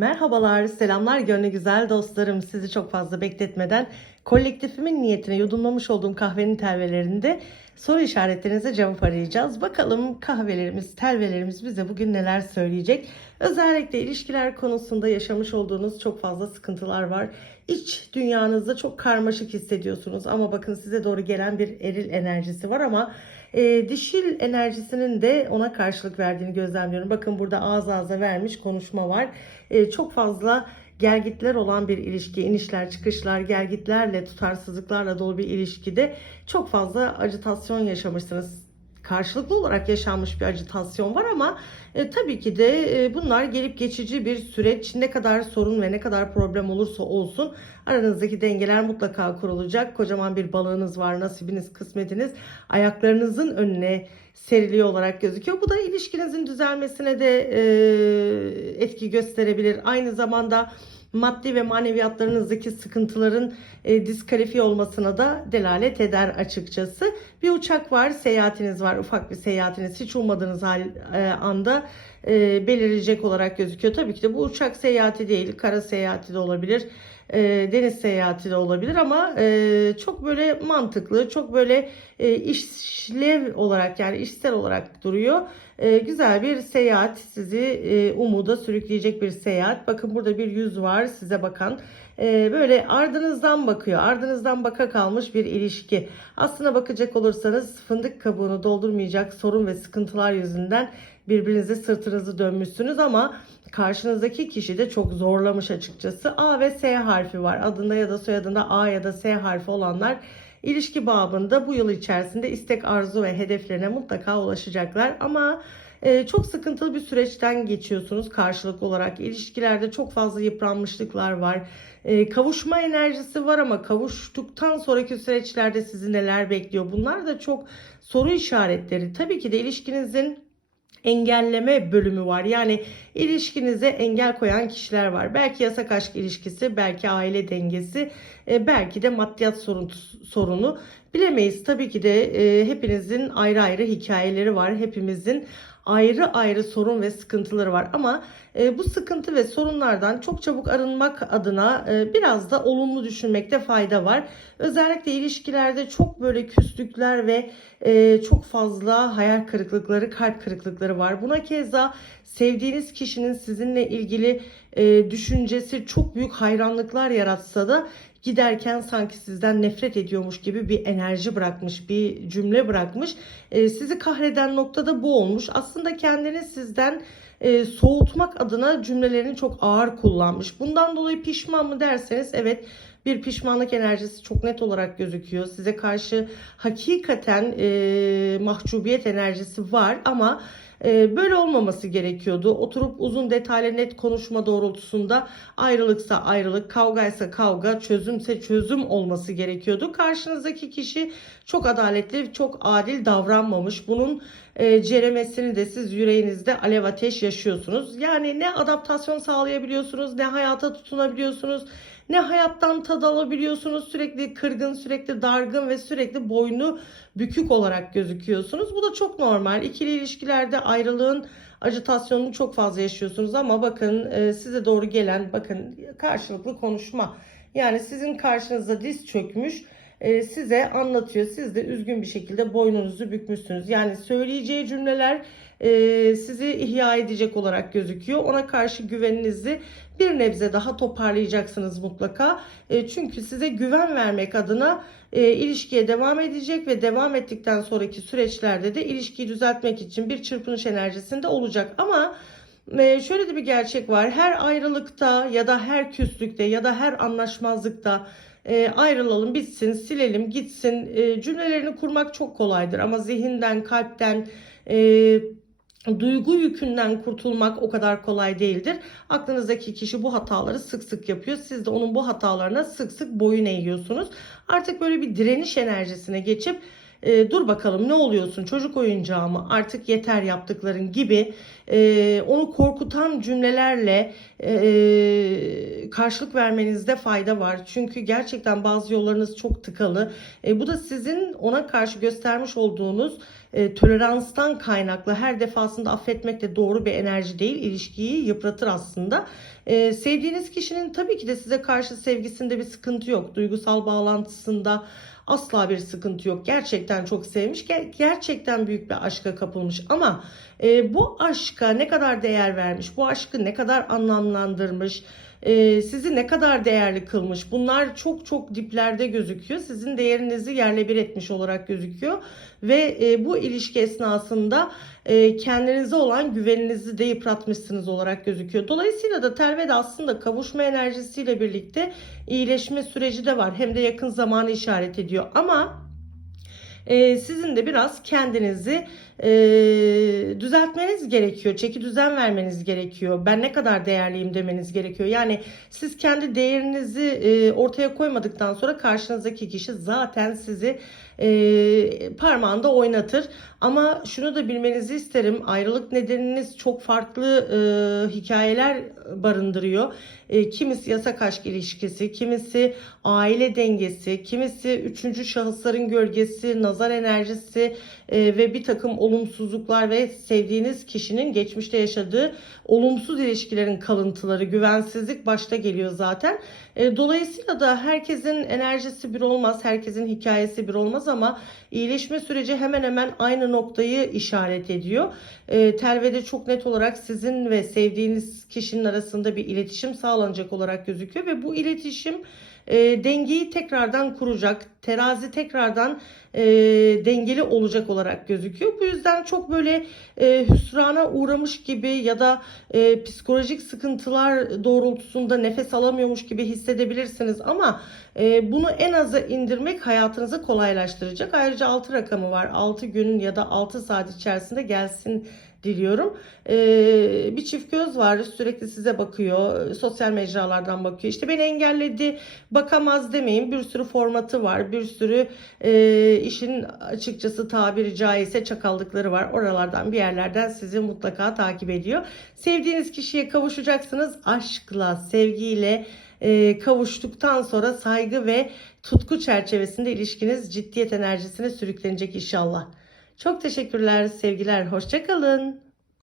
Merhabalar, selamlar gönlü güzel dostlarım. Sizi çok fazla bekletmeden kolektifimin niyetine yudumlamış olduğum kahvenin telvelerinde soru işaretlerinize cevap arayacağız. Bakalım kahvelerimiz, telvelerimiz bize bugün neler söyleyecek? Özellikle ilişkiler konusunda yaşamış olduğunuz çok fazla sıkıntılar var. İç dünyanızda çok karmaşık hissediyorsunuz ama bakın size doğru gelen bir eril enerjisi var ama e, dişil enerjisinin de ona karşılık verdiğini gözlemliyorum. Bakın burada ağız ağza vermiş konuşma var. E, çok fazla gergitler olan bir ilişki, inişler, çıkışlar, gergitlerle, tutarsızlıklarla dolu bir ilişkide çok fazla acitasyon yaşamışsınız. Karşılıklı olarak yaşanmış bir acitasyon var ama e, tabii ki de e, bunlar gelip geçici bir süreç. Ne kadar sorun ve ne kadar problem olursa olsun aranızdaki dengeler mutlaka kurulacak. Kocaman bir balığınız var, nasibiniz, kısmetiniz ayaklarınızın önüne seriliyor olarak gözüküyor. Bu da ilişkinizin düzelmesine de e, etki gösterebilir. Aynı zamanda maddi ve maneviyatlarınızdaki sıkıntıların e, diskalifiye olmasına da delalet eder açıkçası. Bir uçak var, seyahatiniz var, ufak bir seyahatiniz hiç ummadığınız hal, e, anda e, belirecek olarak gözüküyor. Tabii ki de bu uçak seyahati değil, kara seyahati de olabilir, e, deniz seyahati de olabilir ama e, çok böyle mantıklı, çok böyle e, işlev olarak yani işsel olarak duruyor. E, güzel bir seyahat sizi e, umuda sürükleyecek bir seyahat. Bakın burada bir yüz var size bakan. E, böyle ardınızdan bakıyor. Ardınızdan baka kalmış bir ilişki. Aslına bakacak olursanız fındık kabuğunu doldurmayacak sorun ve sıkıntılar yüzünden birbirinize sırtınızı dönmüşsünüz ama karşınızdaki kişi de çok zorlamış açıkçası. A ve S harfi var. Adında ya da soyadında A ya da S harfi olanlar ilişki babında bu yıl içerisinde istek, arzu ve hedeflerine mutlaka ulaşacaklar. Ama e, çok sıkıntılı bir süreçten geçiyorsunuz karşılıklı olarak. İlişkilerde çok fazla yıpranmışlıklar var. E, kavuşma enerjisi var ama kavuştuktan sonraki süreçlerde sizi neler bekliyor? Bunlar da çok soru işaretleri. Tabii ki de ilişkinizin engelleme bölümü var. Yani ilişkinize engel koyan kişiler var. Belki yasak aşk ilişkisi, belki aile dengesi, e, belki de maddiyat sorun, sorunu. Bilemeyiz. Tabii ki de e, hepinizin ayrı ayrı hikayeleri var. Hepimizin ayrı ayrı sorun ve sıkıntıları var ama e, bu sıkıntı ve sorunlardan çok çabuk arınmak adına e, biraz da olumlu düşünmekte fayda var. Özellikle ilişkilerde çok böyle küslükler ve e, çok fazla hayal kırıklıkları, kalp kırıklıkları var. Buna keza sevdiğiniz kişinin sizinle ilgili e, düşüncesi çok büyük hayranlıklar yaratsa da giderken sanki sizden nefret ediyormuş gibi bir enerji bırakmış, bir cümle bırakmış. E, sizi kahreden noktada bu olmuş. Aslında kendini sizden e, soğutmak adına cümlelerini çok ağır kullanmış. Bundan dolayı pişman mı derseniz evet bir pişmanlık enerjisi çok net olarak gözüküyor. Size karşı hakikaten e, mahcubiyet enerjisi var ama e, böyle olmaması gerekiyordu. Oturup uzun detaylı net konuşma doğrultusunda ayrılıksa ayrılık, kavgaysa kavga, çözümse çözüm olması gerekiyordu. Karşınızdaki kişi çok adaletli, çok adil davranmamış. Bunun e, ceremesini de siz yüreğinizde alev ateş yaşıyorsunuz. Yani ne adaptasyon sağlayabiliyorsunuz, ne hayata tutunabiliyorsunuz, ne hayattan tad alabiliyorsunuz. Sürekli kırgın, sürekli dargın ve sürekli boynu bükük olarak gözüküyorsunuz. Bu da çok normal. İkili ilişkilerde ayrılığın acitasyonunu çok fazla yaşıyorsunuz ama bakın e, size doğru gelen bakın karşılıklı konuşma. Yani sizin karşınızda diz çökmüş e, size anlatıyor. Siz de üzgün bir şekilde boynunuzu bükmüşsünüz. Yani söyleyeceği cümleler e, sizi ihya edecek olarak gözüküyor. Ona karşı güveninizi bir nebze daha toparlayacaksınız mutlaka. E, çünkü size güven vermek adına e, ilişkiye devam edecek ve devam ettikten sonraki süreçlerde de ilişkiyi düzeltmek için bir çırpınış enerjisinde olacak. Ama şöyle de bir gerçek var. Her ayrılıkta ya da her küslükte ya da her anlaşmazlıkta ayrılalım, bitsin, silelim, gitsin cümlelerini kurmak çok kolaydır. Ama zihinden, kalpten, duygu yükünden kurtulmak o kadar kolay değildir. Aklınızdaki kişi bu hataları sık sık yapıyor. Siz de onun bu hatalarına sık sık boyun eğiyorsunuz. Artık böyle bir direniş enerjisine geçip e, dur bakalım ne oluyorsun çocuk oyuncağı mı artık yeter yaptıkların gibi e, onu korkutan cümlelerle e, karşılık vermenizde fayda var. Çünkü gerçekten bazı yollarınız çok tıkalı. E, bu da sizin ona karşı göstermiş olduğunuz e, toleranstan kaynaklı her defasında affetmek de doğru bir enerji değil. İlişkiyi yıpratır aslında. E, sevdiğiniz kişinin tabii ki de size karşı sevgisinde bir sıkıntı yok. Duygusal bağlantısında asla bir sıkıntı yok. Gerçekten çok sevmiş. Ger- gerçekten büyük bir aşka kapılmış. Ama e, bu aşka ne kadar değer vermiş? Bu aşkı ne kadar anlamlandırmış? E, sizi ne kadar değerli kılmış? Bunlar çok çok diplerde gözüküyor. Sizin değerinizi yerle bir etmiş olarak gözüküyor. Ve e, bu ilişki esnasında e, kendinize olan güveninizi de yıpratmışsınız olarak gözüküyor. Dolayısıyla da Telve'de aslında kavuşma enerjisiyle birlikte iyileşme süreci de var. Hem de yakın zamanı işaret ediyor. Ama e, sizin de biraz kendinizi e, düzeltmeniz gerekiyor. Çeki düzen vermeniz gerekiyor. Ben ne kadar değerliyim demeniz gerekiyor. Yani siz kendi değerinizi e, ortaya koymadıktan sonra karşınızdaki kişi zaten sizi e, parmağında oynatır. Ama şunu da bilmenizi isterim. Ayrılık nedeniniz çok farklı e, hikayeler barındırıyor. E, kimisi yasak aşk ilişkisi, kimisi aile dengesi, kimisi üçüncü şahısların gölgesi, nazar enerjisi e, ve bir takım olumsuzluklar ve sevdiğiniz kişinin geçmişte yaşadığı olumsuz ilişkilerin kalıntıları, güvensizlik başta geliyor zaten. E, dolayısıyla da herkesin enerjisi bir olmaz, herkesin hikayesi bir olmaz ama iyileşme süreci hemen hemen aynı noktayı işaret ediyor. E, telvede çok net olarak sizin ve sevdiğiniz kişinin arasında bir iletişim sağlanacak olarak gözüküyor ve bu iletişim e, dengeyi tekrardan kuracak. Terazi tekrardan e, dengeli olacak olarak gözüküyor. Bu yüzden çok böyle e, hüsrana uğramış gibi ya da e, psikolojik sıkıntılar doğrultusunda nefes alamıyormuş gibi hissedebilirsiniz ama e, bunu en aza indirmek hayatınızı kolaylaştıracak. Ayrıca 6 rakamı var. 6 gün ya da 6 saat içerisinde gelsin diliyorum. Ee, bir çift göz var sürekli size bakıyor. Sosyal mecralardan bakıyor. İşte beni engelledi bakamaz demeyin. Bir sürü formatı var. Bir sürü e, işin açıkçası tabiri caizse çakallıkları var. Oralardan bir yerlerden sizi mutlaka takip ediyor. Sevdiğiniz kişiye kavuşacaksınız. Aşkla, sevgiyle e, kavuştuktan sonra saygı ve tutku çerçevesinde ilişkiniz ciddiyet enerjisine sürüklenecek inşallah. Çok teşekkürler, sevgiler, hoşçakalın.